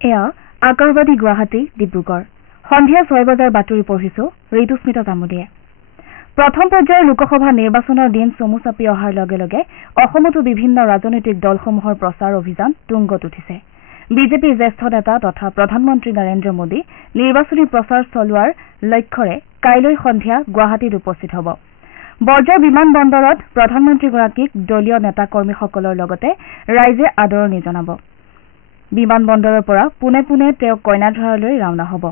এয়া আকাশবাণী গুৱাহাটী ডিব্ৰুগড় সন্ধিয়া 6 বজাৰ বাতৰি পঢ়িছো ঋতুস্মিতা তামুলীয়ে। প্ৰথম পৰ্যায়ৰ লোকসভা নিৰ্বাচনৰ দিন চমু চাপি অহাৰ লগে লগে অসমতো বিভিন্ন ৰাজনৈতিক দলসমূহৰ প্ৰচাৰ অভিযান তুংগত উঠিছে। বিজেপিৰ জ্যেষ্ঠ নেতা তথা প্ৰধানমন্ত্ৰী নৰেন্দ্ৰ মোদী নিৰ্বাচনী প্ৰচাৰ চলোৱাৰ লক্ষ্যৰে কাইলৈ সন্ধিয়া গুৱাহাটীত উপস্থিত হ'ব। বৰঝাৰ বিমান বন্দৰত প্ৰধানমন্ত্ৰীগৰাকীক দলীয় নেতা কৰ্মীসকলৰ লগতে ৰাইজে আদৰণি জনাব। বিমান বন্দৰৰ পৰা পোনে পোনে তেওঁ কইনাধৰালৈ ৰাওনা হ'ব।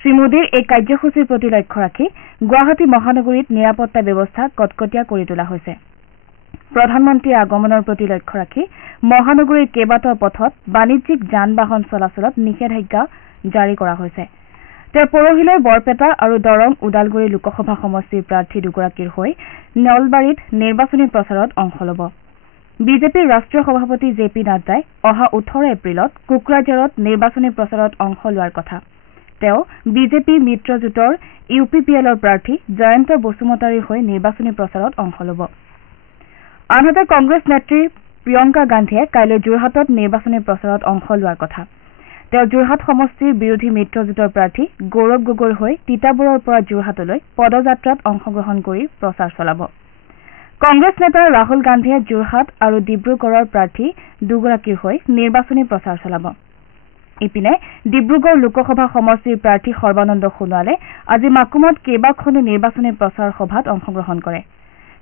শ্ৰীমোদীৰ এই কাৰ্যসূচীৰ প্ৰতি লক্ষ্য ৰাখি গুৱাহাটী মহানগৰীত নিৰাপত্তা ব্যৱস্থা কটকটীয়া কৰি তোলা হৈছে। প্ৰধানমন্ত্ৰীৰ আগমনৰ প্ৰতি লক্ষ্য ৰাখি মহানগৰীৰ কেইবাটাও পথত বাণিজ্যিক যান বাহন চলাচলত নিষেধাজ্ঞা জাৰি কৰা হৈছে। তেওঁ পৰহিলৈ বৰপেটা আৰু দৰং ওদালগুৰি লোকসভা সমষ্টিৰ প্ৰাৰ্থী দুগৰাকীৰ হৈ নলবাৰীত নিৰ্বাচনী প্ৰচাৰত অংশ ল'ব। বিজেপিৰ ৰাষ্ট্ৰীয় সভাপতি জে পি নাড্ডাই অহা 18 এপ্ৰিলত কোকৰাঝাৰত নিৰ্বাচনী প্ৰচাৰত অংশ লোৱাৰ কথা। তেওঁ বিজেপি মিত্ৰজোঁটৰ UPPLৰ প্ৰাৰ্থী জয়ন্ত বসুমতাৰীৰ হৈ নিৰ্বাচনী প্ৰচাৰত অংশ ল'ব। আনহাতে কংগ্ৰেছ নেত্ৰী প্ৰিয়ংকা গান্ধীয়ে কাইলৈ যোৰহাটত নিৰ্বাচনী প্ৰচাৰত অংশ লোৱাৰ কথা। তেওঁ যোৰহাট সমষ্টিৰ বিৰোধী মিত্ৰজোঁটৰ প্ৰাৰ্থী গৌৰৱ গগৈৰ হৈ তিতাবৰৰ পৰা যোৰহাটলৈ পদযাত্ৰাত অংশগ্ৰহণ কৰি প্ৰচাৰ চলাব। কংগ্ৰেছ নেতা ৰাহুল গান্ধীয়ে যোৰহাট আৰু ডিব্ৰুগড়ৰ প্ৰাৰ্থী দুগৰাকীৰ হৈ নিৰ্বাচনী প্ৰচাৰ চলাব। ইপিনে ডিব্ৰুগড় লোকসভা সমষ্টিৰ প্ৰাৰ্থী সৰ্বানন্দ সোণোৱালে আজি মাকুমত কেইবাখনো নিৰ্বাচনী প্ৰচাৰ সভাত অংশগ্ৰহণ কৰে।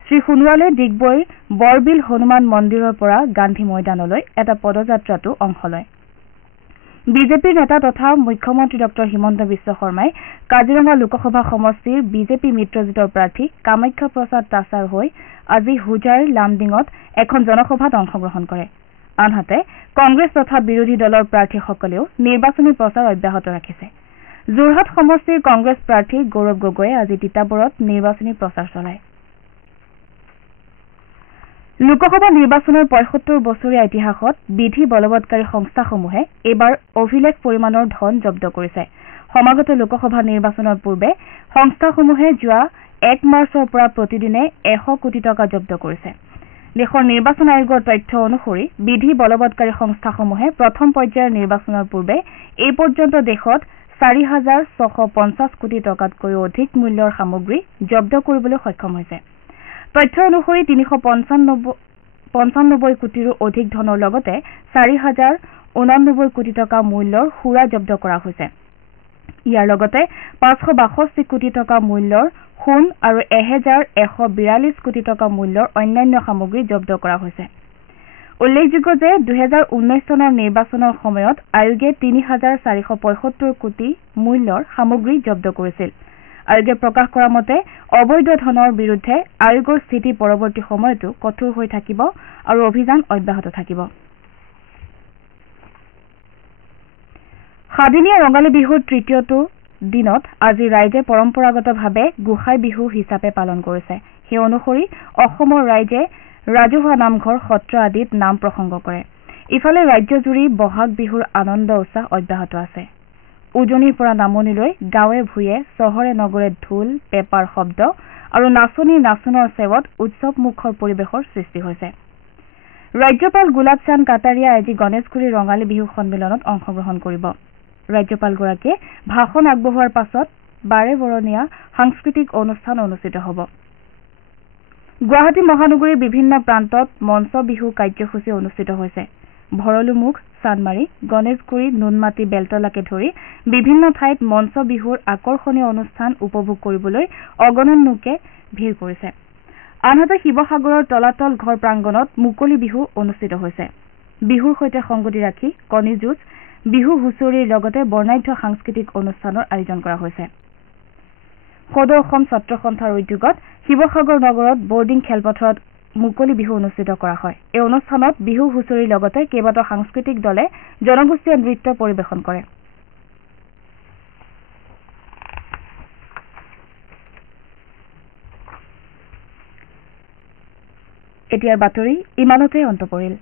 শ্ৰীসোণোৱালে ডিগবৈৰ বৰবিল হনুমান মন্দিৰৰ পৰা গান্ধী ময়দানলৈ এটা পদযাত্ৰাতো অংশ লয়। বিজেপিৰ নেতা তথা মুখ্যমন্ত্ৰী ডঃ হিমন্ত বিশ্ব শৰ্মাই কাজিৰঙা লোকসভা সমষ্টিৰ বিজেপি মিত্ৰজোঁটৰ প্ৰাৰ্থী কামাখ্যা প্ৰসাদ তাছাৰ হৈ আজি হুজাৰ লামডিঙত এখন জনসভাত অংশগ্ৰহণ কৰে। আনহাতে কংগ্ৰেছ তথা বিৰোধী দলৰ প্ৰাৰ্থীসকলেও নিৰ্বাচনী প্ৰচাৰ অব্যাহত ৰাখিছে। যোৰহাট সমষ্টিৰ কংগ্ৰেছ প্ৰাৰ্থী গৌৰৱ গগৈয়ে আজি তিতাবৰত নিৰ্বাচনী প্ৰচাৰ চলায়। লোকসভা নিৰ্বাচনৰ ৭৫ বছৰীয়া ইতিহাসত বিধি বলবৎকাৰী সংস্থাসমূহে এইবাৰ অভিলেখ পৰিমাণৰ ধন জব্দ কৰিছে। সমাগত লোকসভা নিৰ্বাচনৰ পূৰ্বে সংস্থাসমূহে যোৱা ১ মাৰ্চৰ পৰা প্ৰতিদিনে ১০০ কোটি টকা জব্দ কৰিছে। দেশৰ নিৰ্বাচন আয়োগৰ তথ্য অনুসৰি বিধি বলবৎকাৰী সংস্থাসমূহে প্ৰথম পৰ্যায়ৰ নিৰ্বাচনৰ পূৰ্বে এই পৰ্যন্ত দেশত ৪,৬৫০ কোটি টকাতকৈও অধিক মূল্যৰ সামগ্ৰী জব্দ কৰিবলৈ সক্ষম হৈছে। তথ্য অনুসৰি ৩৯৫ কোটিৰো অধিক ধনৰ লগতে ৪,০৮৯ কোটি টকা মূল্যৰ সুৰা জব্দ কৰা হৈছে। ইয়াৰ লগতে ৫৬২ কোটি টকা মূল্যৰ সোণ আৰু ১,১৪২ কোটি টকা মূল্যৰ অন্যান্য সামগ্ৰী জব্দ কৰা হৈছে। উল্লেখযোগ্য যে ২০১৯ চনৰ নিৰ্বাচনৰ সময়ত আয়োগে ৩,৪৭৫ কোটি মূল্যৰ সামগ্ৰী জব্দ কৰিছিল। আয়োগে প্ৰকাশ কৰা মতে অবৈধ ধনৰ বিৰুদ্ধে আয়োগৰ স্থিতি পৰৱৰ্তী সময়তো কঠোৰ হৈ থাকিব আৰু অভিযান অব্যাহত থাকিব। সাদিনীয়া ৰঙালী বিহুৰ তৃতীয়টো দিনত আজি ৰাইজে পৰম্পৰাগতভাৱে গোসাই বিহু হিচাপে পালন কৰিছে। সেই অনুসৰি অসমৰ ৰাইজে ৰাজহুৱা নামঘৰ সত্ৰ আদিত নাম প্ৰসংগ কৰে। ইফালে ৰাজ্যজুৰি বহাগ বিহুৰ আনন্দ উৎসাহ অব্যাহত আছে। উজনিৰ পৰা নামনিলৈ গাঁৱে ভূঞে চহৰে নগৰে ঢোল পেঁপাৰ শব্দ আৰু নাচনীৰ নাচোনৰ চেৱত উৎসৱমুখৰ পৰিৱেশৰ সৃষ্টি হৈছে। ৰাজ্যপাল গুলাব চান্দ কাটাৰিয়াই আজি গণেশগুৰি ৰঙালী বিহু সন্মিলনত অংশগ্ৰহণ কৰিব। ৰাজ্যপালগৰাকীয়ে ভাষণ আগবঢ়োৱাৰ পাছত বাৰেবৰণীয়া সাংস্কৃতিক অনুষ্ঠান অনুষ্ঠিত হ'ব। গুৱাহাটী মহানগৰীৰ বিভিন্ন প্ৰান্তত মঞ্চ বিহু কাৰ্যসূচী অনুষ্ঠিত হৈছে। ভৰলুমুখ চান্দমাৰী গণেশগুৰি নুনমাটি বেলতলাকে ধৰি বিভিন্ন ঠাইত মঞ্চ বিহুৰ আকৰ্ষণীয় অনুষ্ঠান উপভোগ কৰিবলৈ অগণন লোকে ভিৰ কৰিছে। আনহাতে শিৱসাগৰৰ তলাতল ঘৰ প্ৰাংগণত মুকলি বিহু অনুষ্ঠিত হৈছে। বিহুৰ সৈতে সংগতি ৰাখি কণী যুঁজ বিহু হুঁচৰিৰ লগতে বৰ্ণাঢ্য সাংস্কৃতিক অনুষ্ঠানৰ আয়োজন কৰা হৈছে। সদৌ অসম ছাত্ৰ সন্থাৰ উদ্যোগত শিৱসাগৰ নগৰত বৰ্ডিং খেলপথাৰত মুকলি বিহু অনুষ্ঠিত কৰা হয়। এই অনুষ্ঠানত বিহু হুঁচৰিৰ লগতে কেইবাটাও সাংস্কৃতিক দলে জনগোষ্ঠীয় নৃত্য পৰিৱেশন কৰে। এতিয়াৰ বাতৰি ইমানতে অন্ত পৰিল।